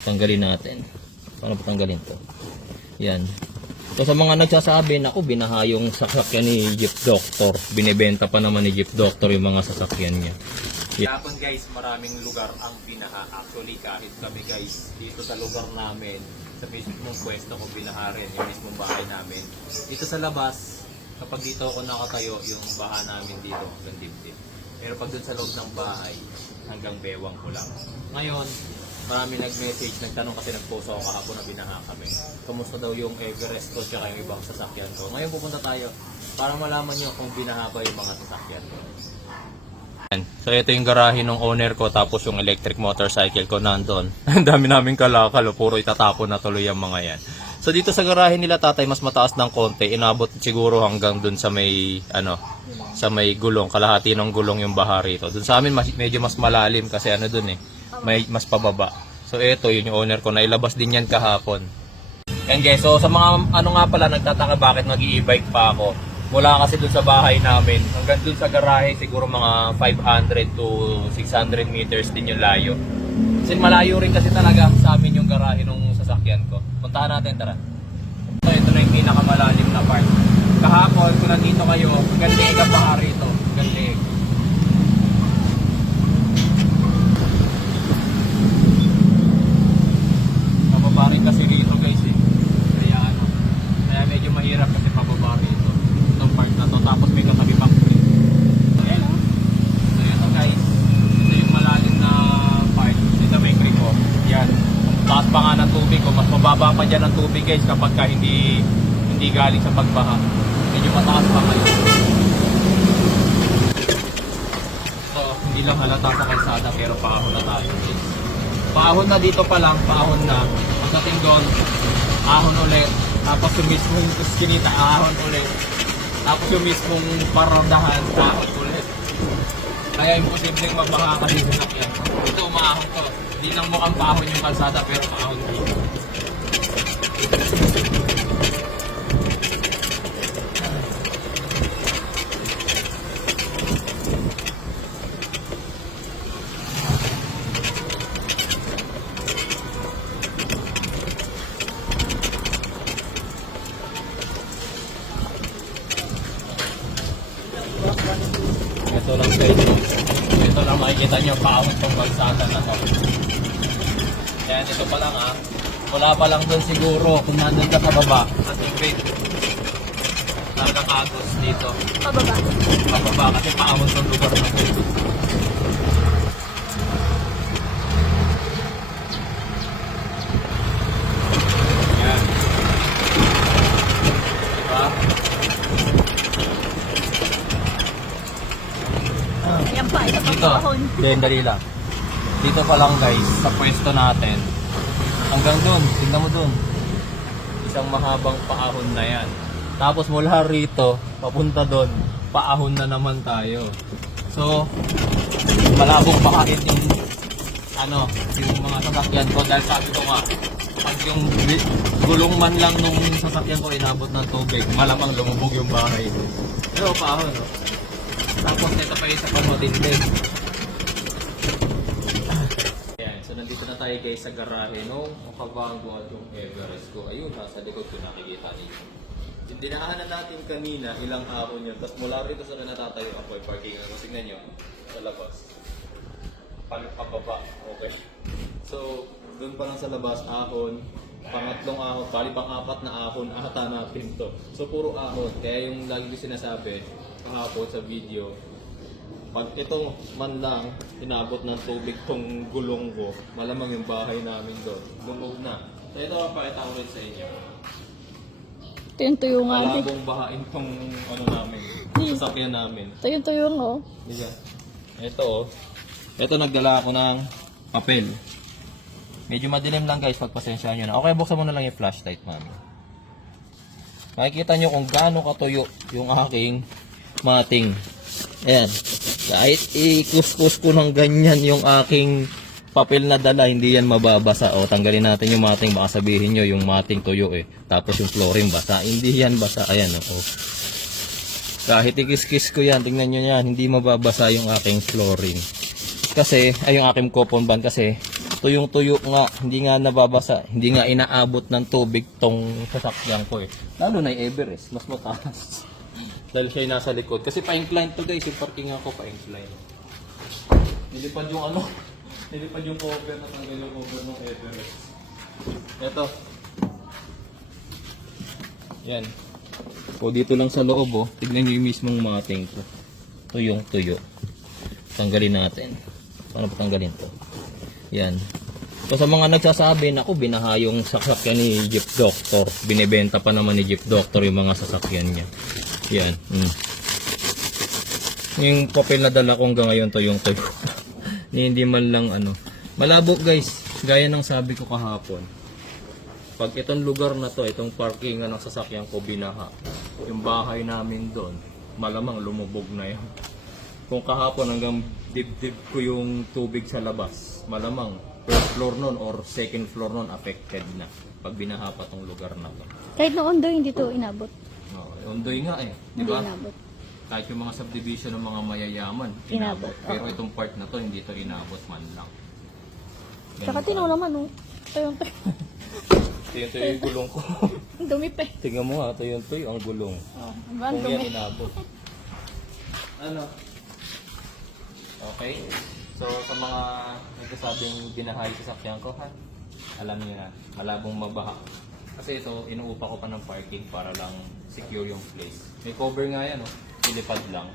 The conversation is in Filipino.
Tanggalin natin. Paano pa tanggalin to? Yan. So sa mga nagsasabi, naku, binaha yung sasakyan ni Jeep Doctor. Binebenta pa naman ni Jeep Doctor yung mga sasakyan niya. Yapon guys, maraming lugar ang binaha. Actually, kahit kami guys, dito sa lugar namin, sa mismong pwesto ko binaha rin, yung mismong bahay namin. Dito sa labas, kapag dito ako nakatayo, yung baha namin dito, hanggang dibdib. Pero pag dun sa loob ng bahay, hanggang bewang ko lang. Ngayon, marami nag-message, nagtanong kasi nag-post ako kahapon na binaha kami. Kamusta daw yung Everest ko tsaka yung ibang sasakyan ko. Ngayon pupunta tayo para malaman nyo kung binaha ba yung mga sasakyan ko. So ito yung garahe ng owner ko, tapos yung electric motorcycle ko nandun. Ang dami naming kalakal, puro itatapon na tuloy ang mga yan. So dito sa garahe nila tatay, mas mataas ng konti. Inabot siguro hanggang dun sa may, sa may gulong, kalahati ng gulong yung baha rito. Dun sa amin medyo mas malalim kasi dun may mas pababa. So ito yun yung owner ko, nailabas din yan kahapon. And guys, so sa mga nga pala nagtataka bakit nag-i-bike pa ako. Mula kasi dun sa bahay namin hanggang dun sa garahe siguro mga 500 to 600 meters din yung layo. Kasi malayo rin kasi talaga sa amin yung garahe ng sasakyan ko. Puntahan natin, tara. So ito na yung pinakamalalim na part. Kahapon kung nandito kayo, ganlig ang baha rito. Ganlig. Rin kasi dito guys kaya medyo mahirap kasi pababa rito itong part na to, tapos may katabi back rin. So ayan so ito guys, ito yung malalim na part, ito may gripo yan, taas pa nga ng tubig ko, mas mababa pa dyan ng tubig guys kapag ka hindi galing sa pagbaha, medyo mataas pa kayo. So hindi lang halata sa kalsada pero paahon na tayo guys. Paahon na dito pa lang, paahon na. Pagdating doon, ahon ulit. Tapos yung mismong iskinita, ahon ulit. Tapos yung mismong parondahan, ahon ulit. Kaya imposibleng magbaha kasi sa sakyan. Ito, umaahon to. Hindi lang mukhang paahon yung kalsada, pero paahon dito. Ito lang guys, ito lang makikita nyo paahon tong balsada na to. Yan, ito pa lang wala pa lang doon siguro kung nandun ka sa baba at yung grade nakakagos dito pababa kasi paahon tong lugar na to. Yan, diba? Ayan pa, ito Dito, pang dali lang. Dito pa lang guys, sa pwesto natin. Hanggang doon, tingnan mo doon. Isang mahabang paahon na yan. Tapos mula rito, papunta doon, paahon na naman tayo. So, malabong bahain yung mga sasakyan ko dahil sabi ko nga, pag yung gulong man lang nung sasakyan ko inabot ng tubig, malamang lumubog yung bahay. Pero paahon, no? Tapos ito pa yung sa pamotindin. Ayan, so nandito na tayo guys sa garahe nung Okavango at yung Everest ko. Ayun, nasa likod ko nakikita niyo. Yung dinaanan natin kanina, ilang ahon yun. Tapos mula rito sa natatayo ako yung parking. Tingnan nyo, sa labas. Pababa, okay. So, doon pa lang sa labas, ahon. Pangatlong ahon, bali pang-apat na ahon ata natin to. So, puro ahon. Kaya yung lagi ko sinasabi, kahapon sa video, pag ito man lang inabot ng tubig tong gulong ko, malamang yung bahay namin doon lumog na. So ito papakita ko rin sa inyo. Ito yung tuyo nga. Malabong bahain tong namin, sasakyan namin. Ito yung tuyo nga. Ito ito nagdala ako ng papel. Medyo madilim lang guys, pagpasensya nyo na. Okay, buksan mo na lang yung flashlight mami. Makikita nyo kung gaano katuyo yung aking mating. Ayan. Kahit ikuskus ko ng ganyan yung aking papel na dala, hindi yan mababasa. O, tanggalin natin yung mating. Baka sabihin nyo yung mating tuyo Tapos yung flooring basa. Hindi yan basa. Ayan o. Kahit ikis-kis ko yan, tingnan nyo yan. Hindi mababasa yung aking flooring. Kasi, ay yung aking coupon band kasi tuyong-tuyo nga, hindi nga nababasa, hindi nga inaabot ng tubig tong sasakyan ko eh. Lalo na yung Everest, mas mataas. Dahil siya yung nasa likod. Kasi pa-incline to guys, yung parking ako pa-incline. Nilipad yung ano, nilipad yung cover, natanggal yung cover ng Everest. Ito. Yan. O dito lang sa loob oh, tignan nyo yung mismong mating ko. Tuyong-tuyo. Tanggalin natin. Paano pa tanggalin to? Yan. So sa mga nagsasabi, naku, binaha yung sasakyan ni Jeep Doctor. Binibenta pa naman ni Jeep Doctor yung mga sasakyan niya. Yan. Yung papel na dala ko hanggang ngayon to yung tuyo. Hindi man lang ano. Malabo guys. Gaya ng sabi ko kahapon. Pag itong lugar na to, itong parkingan ng sasakyan ko binaha. Yung bahay namin doon, malamang lumubog na yan. Kung kahapon hanggang dibdib ko yung tubig sa labas, malamang first floor nun or second floor nun affected na. Pag binaha pa tong lugar na to. Kahit noon doon, hindi to inabot. Undoy nga eh, di Hindi ba? inabot. Kahit yung mga subdivision ng mga mayayaman, inabot. Inabot, Pero oo. itong part na to, hindi to inabot man lang. Tsaka tinaw naman, oh. Tuyong-tuyo. Ito yung gulong ko. Ang dumi pa eh. Tingnan mo nga, ito yung tuyo, ang gulong. Oh, ang Kung dumi. yan inabot. Ano? Okay. So, sa mga nagsasabing binahay sa sakyan ko, ha? Alam niyo na, malabong mabaha. Kasi ito, inuupa ko pa ng parking para lang secure yung place. May cover nga yan, oh. Ilipad lang.